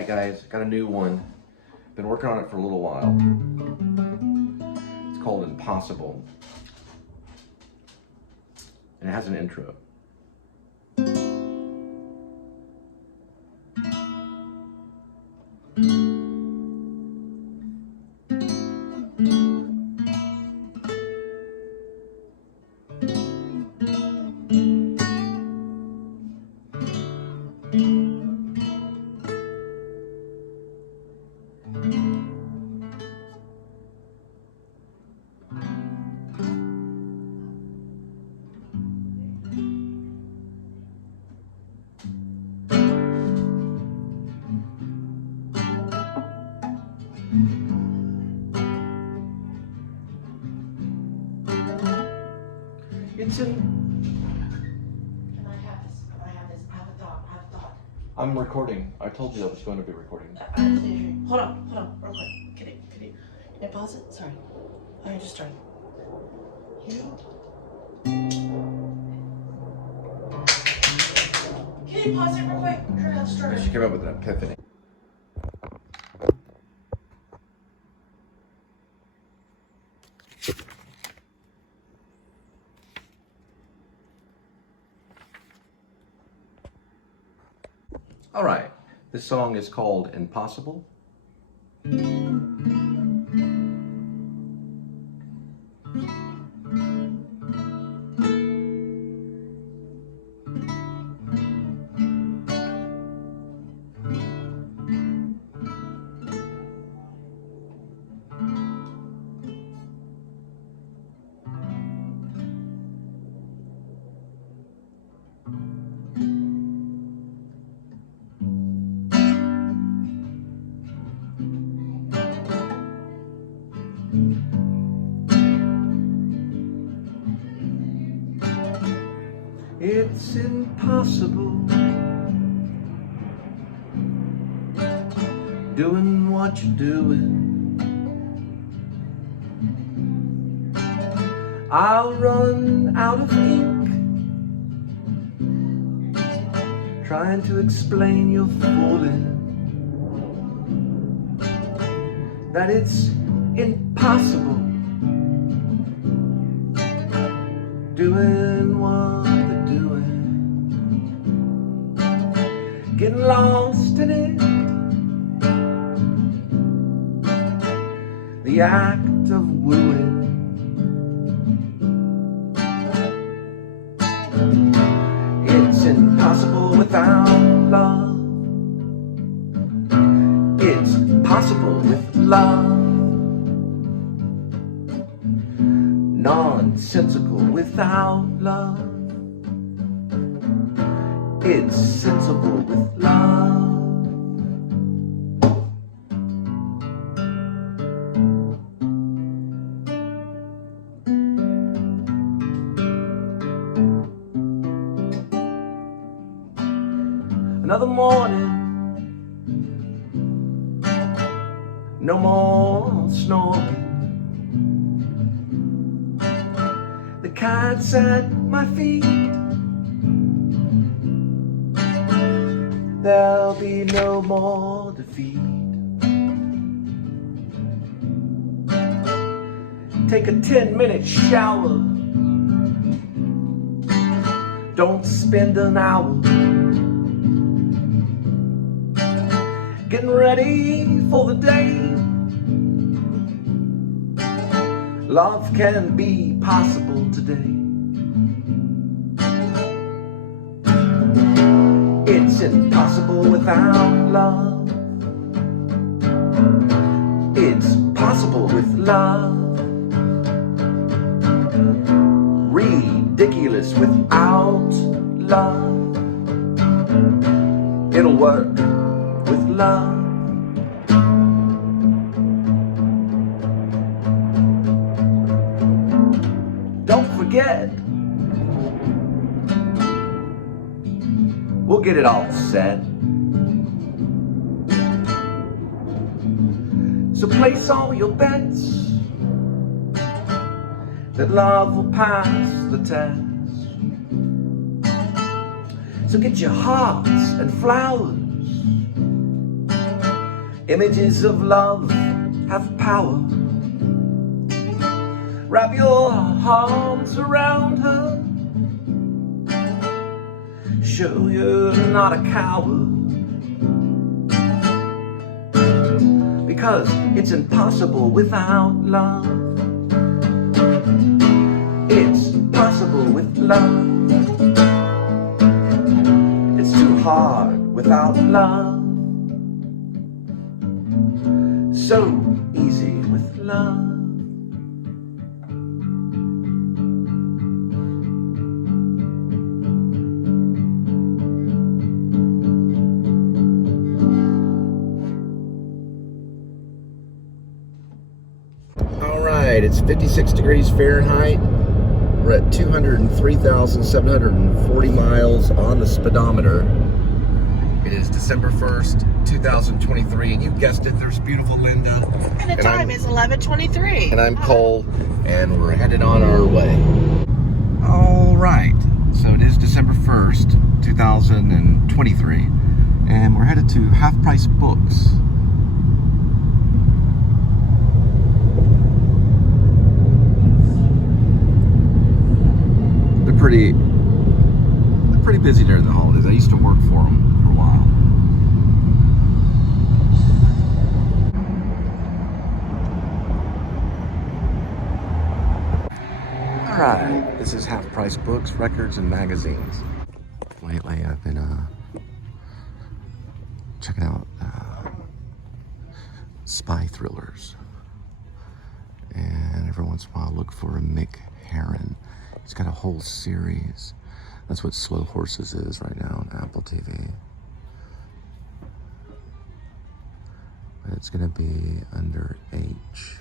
Alright guys, got a new one. Been working on it for a little while. It's called Impossible. And it has an intro. It's in... Can I have this? Can I have this? I have a thought. I have a thought. I'm recording. I told you I was going to be recording. Hold on, real quick. Kitty. Can you pause it? Sorry. I just started. Can you pause it real quick? I'm trying to start it. She came up with an epiphany. All right, this song is called Impossible. It's impossible doing what you're doing. I'll run out of ink trying to explain your fooling, that it's impossible doing what they're doing, getting lost in it, the act of wooing. It's impossible without love. It's possible with love. Nonsensical without love. It's sensible with love. Another morning, no more snoring. The cat's at my feet. There'll be no more defeat. Take a 10-minute shower. Don't spend an hour getting ready for the day. Love can be possible today. It's impossible without love. It's possible with love. Ridiculous without love. It'll work with love. Don't forget, we'll get it all set. So place all your bets that love will pass the test. So get your hearts and flowers Images of love have power. Wrap your arms around her. Show you're not a coward. Because it's impossible without love. It's possible with love. It's too hard without love. So easy with love. All right, it's 56 degrees Fahrenheit. We're at 203,740 miles on the speedometer. It is December 1st, 2023, and you guessed it, there's beautiful Linda. And the time is 11:23. And I'm Cole, and we're headed on our way. All right, so it is December 1st, 2023, and we're headed to Half Price Books. They're pretty busy during the holidays. I used to work for them for a while. All right, this is Half Price Books, Records, and Magazines. Lately, I've been checking out spy thrillers, and every once in a while, I look for a Mick Herron. He's got a whole series. That's what Slow Horses is right now on Apple TV. But it's gonna be under H.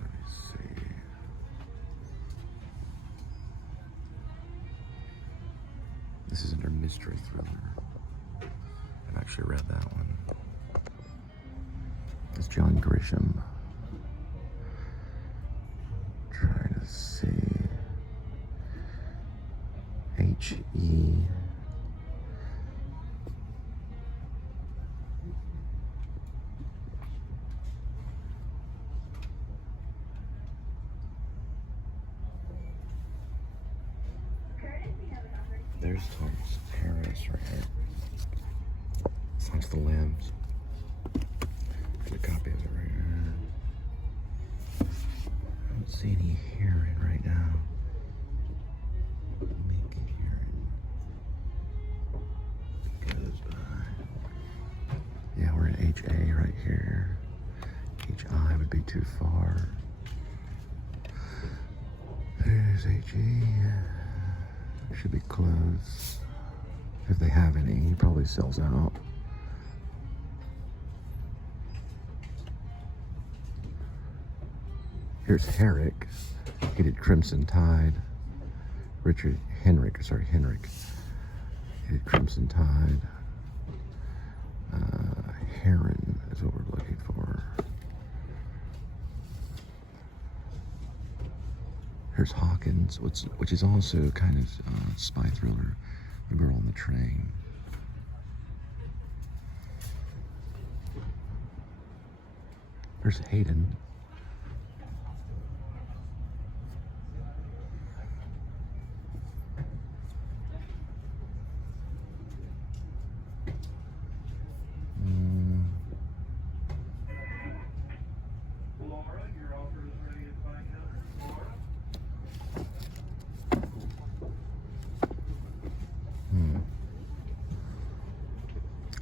Let me see. This is under Mystery Thriller. I've actually read that one. It's John Grisham. Trying to see. H.E. There's Thomas Harris right here. Songs the Lambs. There's a copy of it right here. I don't see any Heron right now. Mick Herron. Goes by. Yeah, we're in HA right here. HI would be too far. There's HE. Should be close. If they have any, he probably sells out. Here's Herrick. He did Crimson Tide. Henrik. He did Crimson Tide. Heron is what we're looking for. Here's Hawkins, which is also kind of spy thriller, The Girl on the Train. There's Hayden.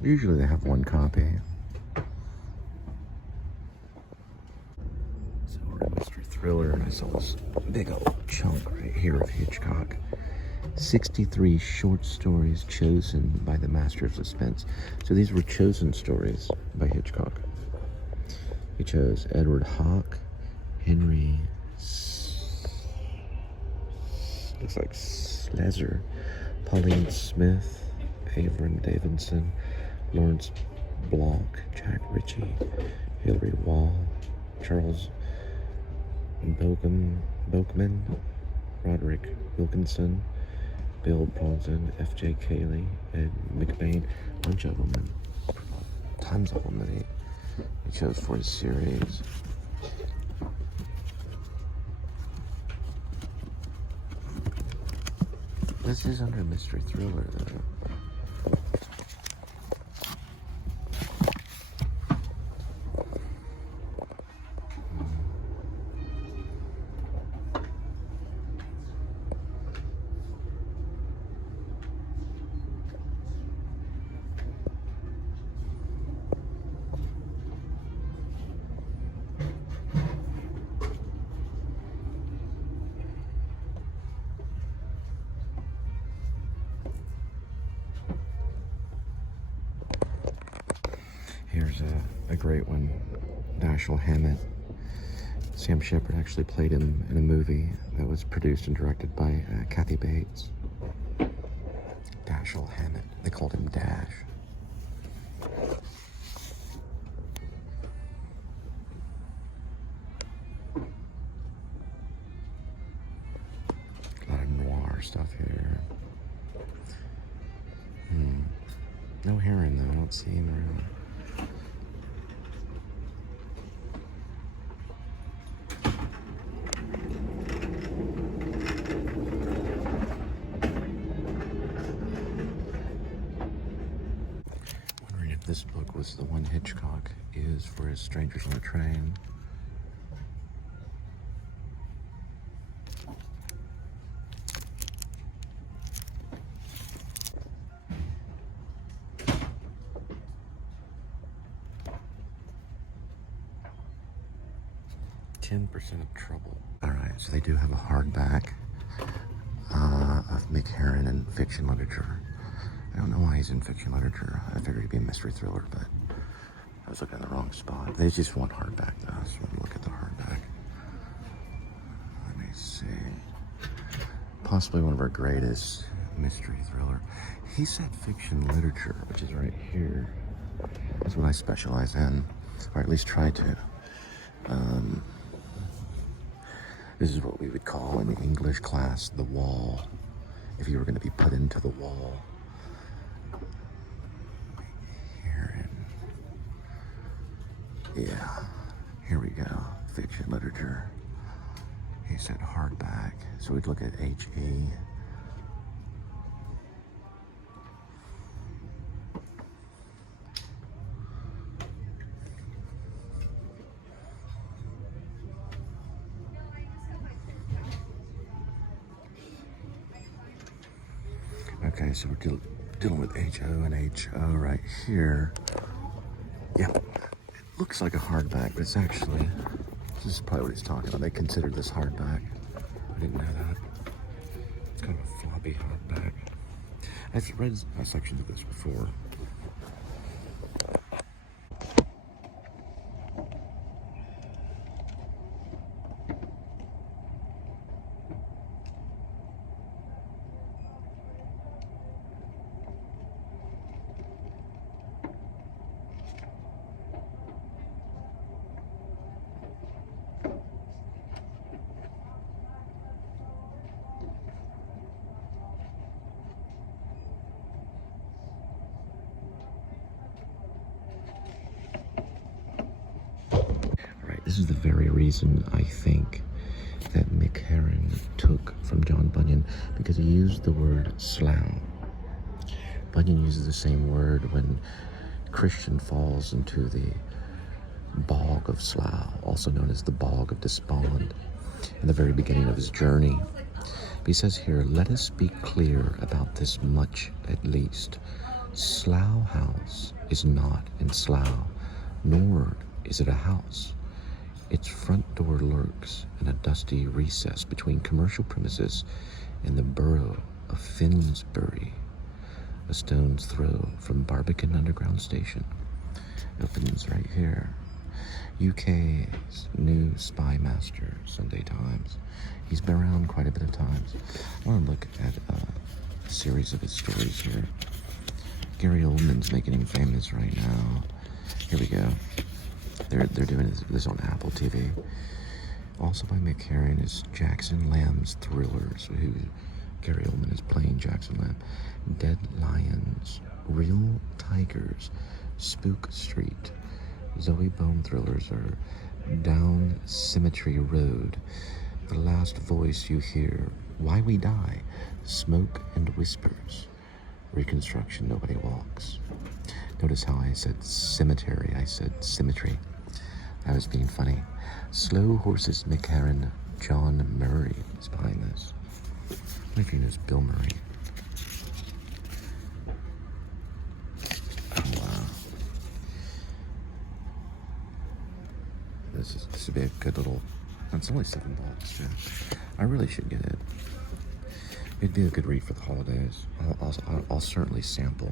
Usually they have one copy. So we're in Mystery Thriller, and I saw this big old chunk right here of Hitchcock. 63 short stories chosen by the master of suspense. So these were chosen stories by Hitchcock. He chose Edward Hawke, Henry, looks like Slezer, Pauline Smith, Avron Davidson, Lawrence Block, Jack Ritchie, Hilary Wall, Charles Bokeman, Roderick Wilkinson, Bill Bronson, F.J. Cayley, Ed McBain, a bunch of them. tons of them that he chose for his series. This is under mystery thriller, though. Here's a great one, Dashiell Hammett. Sam Shepard actually played him in a movie that was produced and directed by Kathy Bates. Dashiell Hammett. They called him Dash. A lot of noir stuff here. No Herron, though. I don't see him around. This book was the one Hitchcock used for his Strangers on the Train. "10% of Trouble." Alright, so they do have a hardback of Mick Herron in fiction literature. I don't know why he's in fiction literature. I figured he'd be a mystery thriller, but I was looking in the wrong spot. There's just one hardback, though, so let me look at the hardback. Let me see. Possibly one of our greatest mystery thriller. He said fiction literature, which is right here. That's what I specialize in, or at least try to. This is what we would call in the English class the wall, if you were going to be put into the wall. Yeah, here we go. Fiction literature. He said hardback, so we'd look at H.E. Okay, so we're dealing with H.O. and H.O. right here. Yep. Looks like a hardback, but it's actually, this is probably what he's talking about. They considered this hardback. I didn't know that. It's kind of a floppy hardback. I've read sections of this before. This is the very reason I think that Mick Herron took from John Bunyan, because he used the word slough. Bunyan uses the same word when Christian falls into the bog of slough, also known as the bog of despond, in the very beginning of his journey. He says here, "Let us be clear about this much at least. Slough House is not in Slough, nor is it a house. Its front door lurks in a dusty recess between commercial premises and the borough of Finsbury, a stone's throw from Barbican Underground Station." It opens right here. UK's new spy master, Sunday Times. He's been around quite a bit of times. I want to look at a series of his stories here. Gary Oldman's making him famous right now. Here we go. They're doing this on Apple TV. Also by Mick Herron is Jackson Lamb's Thrillers, who Gary Oldman is playing Jackson Lamb. Dead Lions, Real Tigers, Spook Street. Zoe Bone Thrillers are Down Cemetery Road. The last voice you hear, Why We Die, Smoke and Whispers. Reconstruction, Nobody Walks. Notice how I said cemetery, I said symmetry. I was being funny. Slow Horses, Mick Herron, John Murray is behind this. I wonder if you know Bill Murray. Oh, wow. This would be a good little, it's only $7 too. I really should get it. It'd be a good read for the holidays. I'll certainly sample.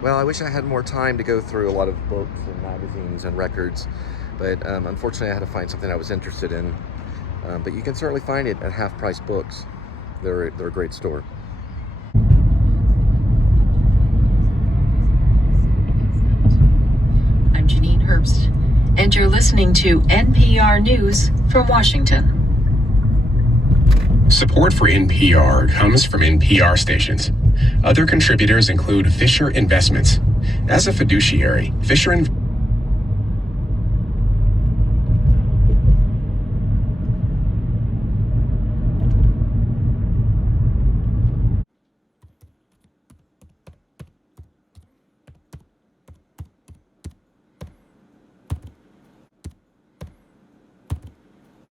Well, I wish I had more time to go through a lot of books and magazines and records, but unfortunately I had to find something I was interested in. But you can certainly find it at Half Price Books. They're a great store. I'm Janine Herbst, and you're listening to NPR News from Washington. Support for NPR comes from NPR stations. Other contributors include Fisher Investments. As a fiduciary, Fisher